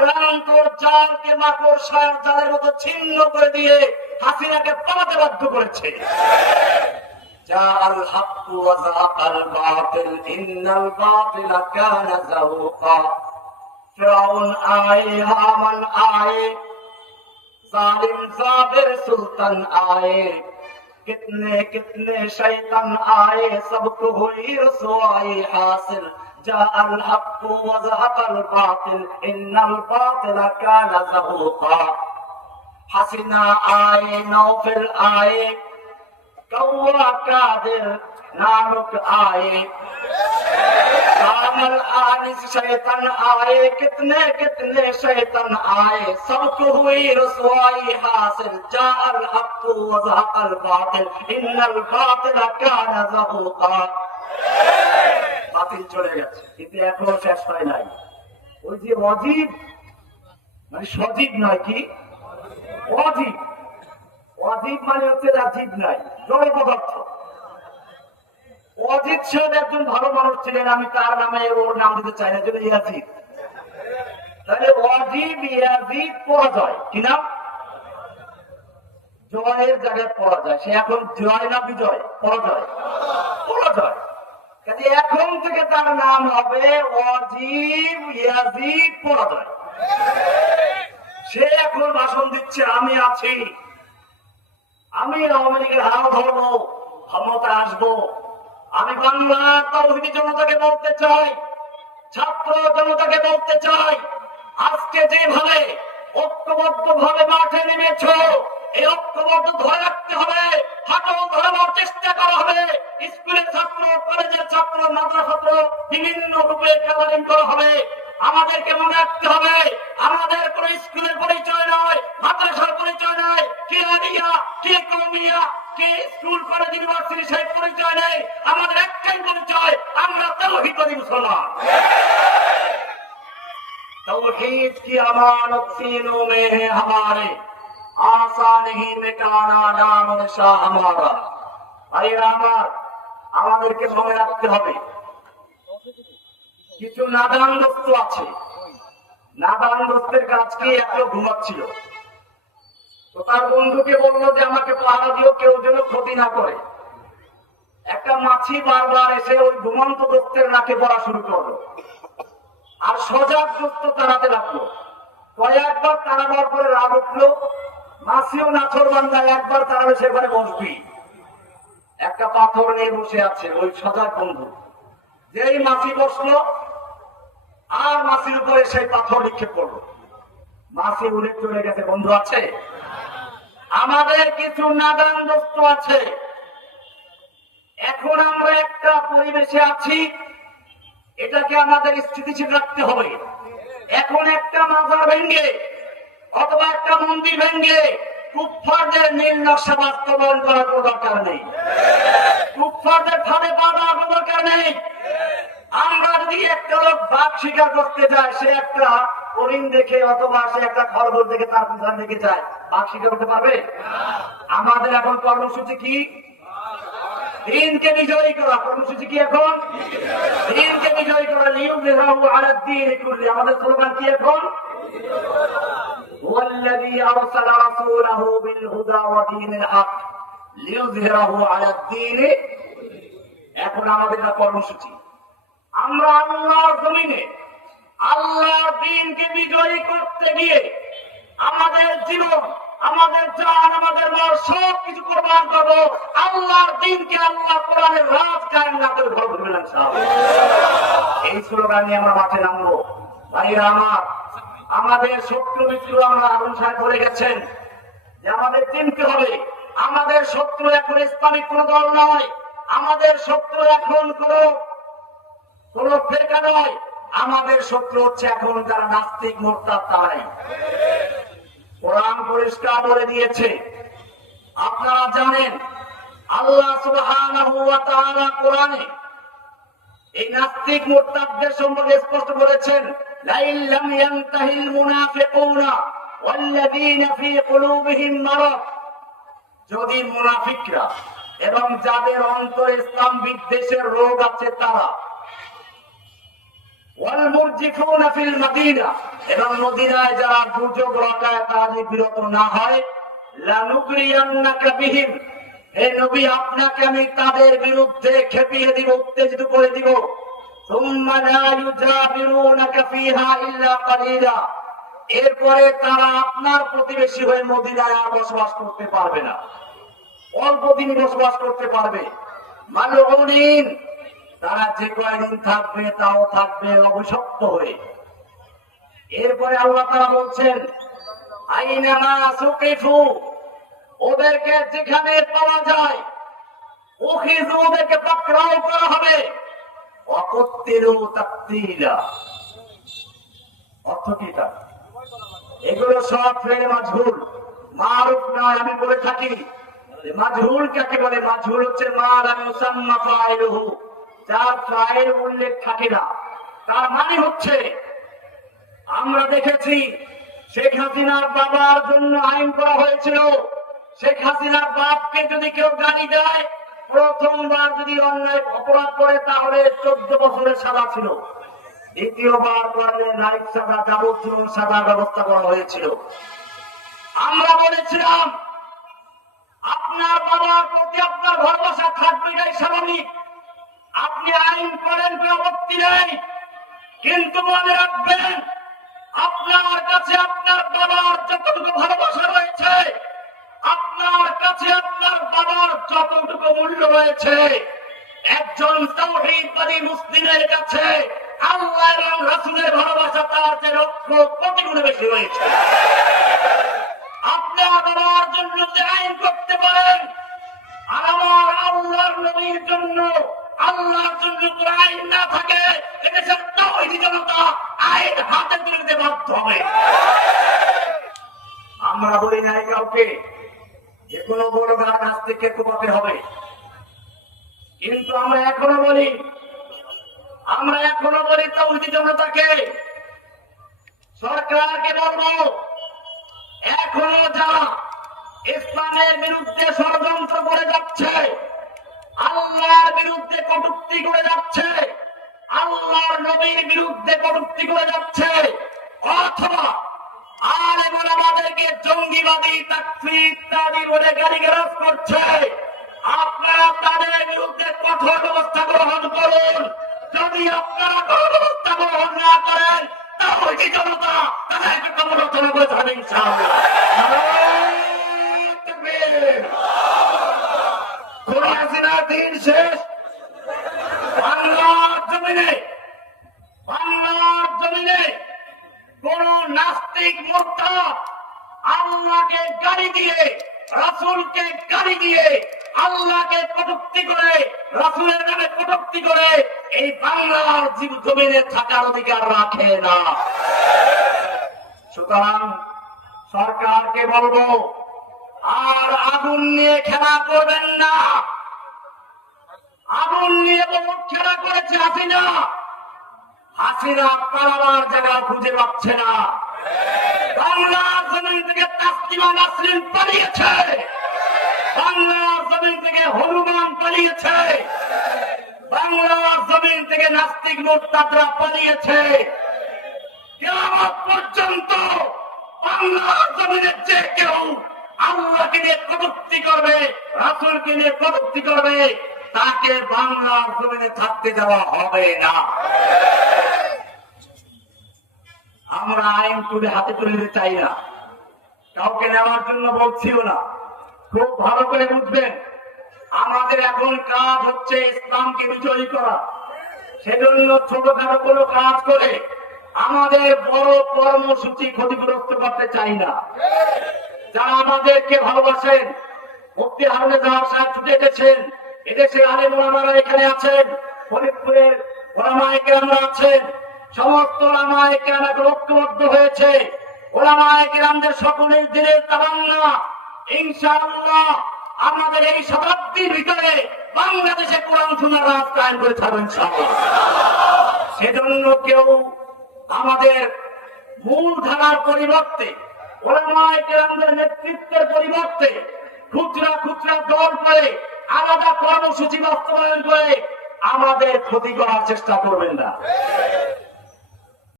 ক্লান্ত জালকে মাকড় জালের মতো ছিন্ন করে দিয়ে হাসিনাকে পালাতে বাধ্য করেছে। সুলতান আয়ে। कितने कितने शैतन आए सबको हुई रसोई हासिल جاء الحق وزهق الباطل إن الباطل كان زهوقا. حسنا آينا في الآي كوا كادر نعمك آي. كان الآن شيطان آي كتنة كتنة شيطان آي. سبك هوي رسوائي حاصل جاء الحق وزهق الباطل إن الباطل کان زہوقا বাতিল চলে গেছে, কিন্তু এখনও শেষ হয় নাই। ওই যে অজীব মানে সজীব নয় কি? অজীব অজিত মানে হচ্ছে রাজীব নাই জড় পদার্থ অজিত সাহেব একজন ভালো মানুষ ছিলেন, আমি তার নামে ওর নাম দিতে চাই না যদি ইয়াজিদ। তাহলে অজীব ইয়াজিদ, পরাজয়। কি নাম? জয়ের জায়গায় পরাজয়। সে এখন জয় না বিজয়? পরাজয়। এখন থেকে তার নাম হবে অজীব ইয়াজিদ পরাজয় সে এখন ভাষণ দিচ্ছে, আমি আছি। আমি আওয়ামী লীগের হাও ধরবো ক্ষমতা আসব। আমি বাংলা তৌহিদি জনতাকে বলতে চাই, ছাত্র জনতাকে বলতে চাই, আজকে যেভাবে ঐক্যবদ্ধ ভাবে মাঠে নেমেছ, এই ঐক্যবদ্ধ ধরে রাখতে হবে। ফাটল ধরানোর চেষ্টা করা হবে। স্কুলের ছাত্র, কলেজের ছাত্র মাদ্রা ছাত্র, বিভিন্ন রূপে গ্যাদারিং করা হবে। আমাদেরকে মনে রাখতে হবে, আমাদের কোন স্কুলের পরিচয় নয়, মাদ্রাসার পরিচয় নয়, কে আলিয়া, কে কমিয়া, কে স্কুল, কলেজ, ইউনিভার্সিটি, সেই পরিচয় নেই। আমাদের একটাই পরিচয়, আমরা তৌহিদ মুসলমান। তৌহিদ কি আমানত সিনো মে হমারে আমাদেরকে মনে রাখতে হবে। কিছু নাদান দোস্ত আছে। নাদান দোস্তের কাজ এত ঘুমাচ্ছিল? তো তার বন্ধুকে বলল যে, আমাকে পাহারা দিও, কেউ যেন ক্ষতি না করে। একটা মাছি বারবার এসে ওই ঘুমন্ত দোস্তের নাকে পড়া শুরু করল। আর সজাগ দোস্ত তাড়াতে লাগল। কয়েকবার তাড়াবার পরে রাগ উঠল। মাছিও নাছর বান্ধায় একবার তাড়ালে সেখানে বসবি। একটা পাথর নিয়ে বসে আছে, ওই সজাগ বন্ধু। যেই মাছি বসল, আর মাছির উপরে সেই পাথর নিক্ষেপ করল। মাছি উড়ে চলে গেছে, বন্ধু আছে? আমাদের কিছু নাদান দোস্ত আছে। এখন আমরা একটা পরিবেশে আছি, এটাকে আমাদের স্থিতিশীল রাখতে হবে। এখন একটা মাজার ভেঙ্গে, অথবা একটা মন্দির ভেঙ্গে কুফারদের নীল নকশা বাস্তবায়ন করার দরকার নেই। কুফারদের ফাঁদে পা দেওয়ার দরকার নেই। আমরা যদি একটা লোক বাঘ শিকার করতে যায়, সে একটা হরিণ দেখে অথবা সে একটা খরগোশ দেখে তার পিছনে দেখে যায়, বাঘ শিকার করতে পারবে? আমাদের এখন কর্মসূচি কি? দিনকে বিজয়ী করা। কর্মসূচি কি এখন? দিনকে বিজয়ী করা। লিউ বিহাউ আলা দিন আমাদের স্লোগান কি এখন? الذي أرسل رسوله بالهدى ودين الحق ليظهره على الدين এখন আমাদের এটা কর্মসূচি আমরা আল্লাহর জমিনে আল্লাহর দিনকে বিজয়ী করতে গিয়ে আমাদের জীবন আমাদের জান আমাদের মন সব কিছু কোরবান করবো আল্লাহর দিনকে আল্লাহ কোরআনের রাজ কায়েম না করে ঘর ধরবেন এই স্লোগান নিয়ে আমরা মাঠে নামবো ভাইরা আমার আমাদের শত্রু মিত্র আমরা সাহেব বলে গেছেন। যে আমাদের চিনতে হবে। আমাদের শত্রু এখন ইসলামিক কোন দল নয়। আমাদের শত্রু এখন কোন কোন ফেরকা নয়। আমাদের শত্রু হচ্ছে এখন যারা নাস্তিক, মোরতাদ তারাই। কোরআন পরিষ্কার করে দিয়েছে। আপনারা জানেন, আল্লাহ তাআলা কোরআনে এই নাস্তিক, মোরতাদদের সম্পর্কে স্পষ্ট বলেছেন। লাইন লাম ইয়ানতাহিল মুনাফিকুনা ওয়াল্লাযীনা ফী কুলুবিহিম মারাদ যদি মুনাফিকরা এবং যাদের অন্তরে ইসলাম বিদ্বেষের রোগ আছে তারা। এবং মদিনায় যারা দুর্যোগ রটায় তারা যদি বিরত না হয়। হে নবী, আপনাকে আমি তাদের বিরুদ্ধে খেপিয়ে দিব, উত্তেজিত করে দিব। সুম্মা লা ইউজাবিরুনাকা ফিহা ইল্লা কালিলা এরপরে তারা আপনার প্রতিবেশী হয়ে মদিনায় বসবাস করতে পারবে না। অল্প দিন বসবাস করতে পারবে। মালুন তারা যে কয়দিন থাকবে, তাও থাকবে অভিশপ্ত হয়ে। এরপরে আল্লাহ তারা বলছেন আইনামা সুকিফু, ওদেরকে যেখানে পাওয়া যায় ওদেরকে পাকড়াও করা হবে। অর্থ কি এগুলো সব ফেলে মাঝহুল মারুফ নয় আমি বলে থাকি। মাঝহুল কাকে বলে? মাঝহুল হচ্ছে মাল আমি যার ফাইল উল্লেখ থাকে না। তার মানে হচ্ছে, আমরা দেখেছি, শেখ হাসিনার বাবার জন্য আইন করা হয়েছিল। শেখ হাসিনার বাপকে যদি কেউ গাড়ি দেয় প্রথমবার যদি অন্যায় অপরাধ করে, তাহলে চোদ্দ বছরের সাজা ছিল। দ্বিতীয়বার করলে লাইফ সাজা, যাবজ্জীবন সাজার ব্যবস্থা করা হয়েছিল। আমরা বলেছিলাম, আপনার বাবার প্রতি আপনার ভালোবাসা থাকবে এটাই স্বাভাবিক। আপনি আইন করেন আপত্তি নেই। কিন্তু মনে রাখবেন, আপনার কাছে আপনার বাবার যতটুকু ভালোবাসা রয়েছে কাছে আপনার বাবার যতটুকু মূল্য রয়েছে, একজন তৌহিদবাদী মুসলিমের কাছে আল্লাহ এবং রাসুলের ভালোবাসা তার যে লক্ষ কোটি গুণে বেশি রয়েছে। আপনার বাবার জন্য যে আইন করতে পারেন, আর আমার আল্লাহর নবীর জন্য, আল্লাহর জন্য কোনো আইন না থাকে, এদেশের তৈরি জনতা আইন হাতে তুলে বাধ্য হবে। আমরা বলি নাই কাউকে যে কোনো বড় গার কাছ থেকে কোপাতে হবে। কিন্তু আমরা এখনও বলি, আমরা এখনও বলি তৌহিদি জনতাকে, সরকারকে বলব, এখনও যারা ইসলামের বিরুদ্ধে ষড়যন্ত্র করে যাচ্ছে, আল্লাহর বিরুদ্ধে কটুক্তি করে যাচ্ছে, আল্লাহর নবীর বিরুদ্ধে কটুক্তি করে যাচ্ছে, অথবা জঙ্গিবাদী তাকফি ইত্যাদি বলে গালিগালাজ করছে। আপনারা তাদের বিরুদ্ধে কঠোর ব্যবস্থা গ্রহণ করুন। যদি আপনারা কোনো ব্যবস্থা গ্রহণ না করেন, তাহলে কি জনতা তাদের কমলোচনা করে যাবে ইনশাআল্লাহ নারায়ণ তাকবীর। কোন হাসিনা দিন শেষ বাংলার জমিনে বাংলার জমিনে কোন নাস্তিক মোর্তা আল্লাহকে গালি দিয়ে রাসুলকে গালি দিয়ে আল্লাহকে কটুক্তি করে, রাসুলের নামে কটুক্তি করে, এই বাংলার জীব জমিনে থাকার অধিকার রাখে না। সুতরাং সরকারকে বলব, আর আগুন নিয়ে খেলা করবেন না। আগুন নিয়ে বহুত খেলা করেছে হাসিনা। হাসিনা পালাবার জায়গা খুঁজে পাচ্ছে না। বাংলার জমিন থেকে তাস্তিমা নাসরিন পালিয়েছে। বাংলার জমিন থেকে হনুমান পালিয়েছে। বাংলার জমিন থেকে নাস্তিক মোর্তাদরা পালিয়েছে। পর্যন্ত বাংলার জমিনে যে কেউ আল্লাহকে নিয়ে কটুক্তি করবে, রাসুলকে নিয়ে কটুক্তি করবে, তাকে বাংলার জমিনে থাকতে দেওয়া হবে না। আমরা আইন তুলে হাতে তুলে চাই না। কাউকে নেওয়ার জন্য বলছিও না। খুব ভালো করে বুঝবেন। আমাদের এখন কাজ হচ্ছে ইসলামকে বিজয়ী করা। সেজন্য ছোটখাটো কোনো কাজ করে আমাদের বড় কর্মসূচি ক্ষতিগ্রস্ত করতে চাই না। যারা আমাদেরকে ভালোবাসেন মুক্তি হারুনে জাহাজ সাহেব ছুটে এসেছেন। এদেশের আলেম ওলামারা এখানে আছেন, ফরিদপুরের ওলামায় কেরামরা আছেন। সমস্ত ওলামায় কেরাম এখন ঐক্যবদ্ধ হয়েছে। ওলামায় কেরামদের সকলের দিনের তাবান্না ইনশাআল্লাহ আমাদের এই শতাব্দীর ভিতরে বাংলাদেশে কোরআন শোনার রাজ কায়েম করে থাকবেন সেজন্য কেউ আমাদের মূল ধারার পরিবর্তে, ওলামায় নেতৃত্বের পরিবর্তে খুচরা খুচরা দল করে আলাদা কর্মসূচি বাস্তবায়ন করে আমাদের ক্ষতি করার চেষ্টা করবেন না।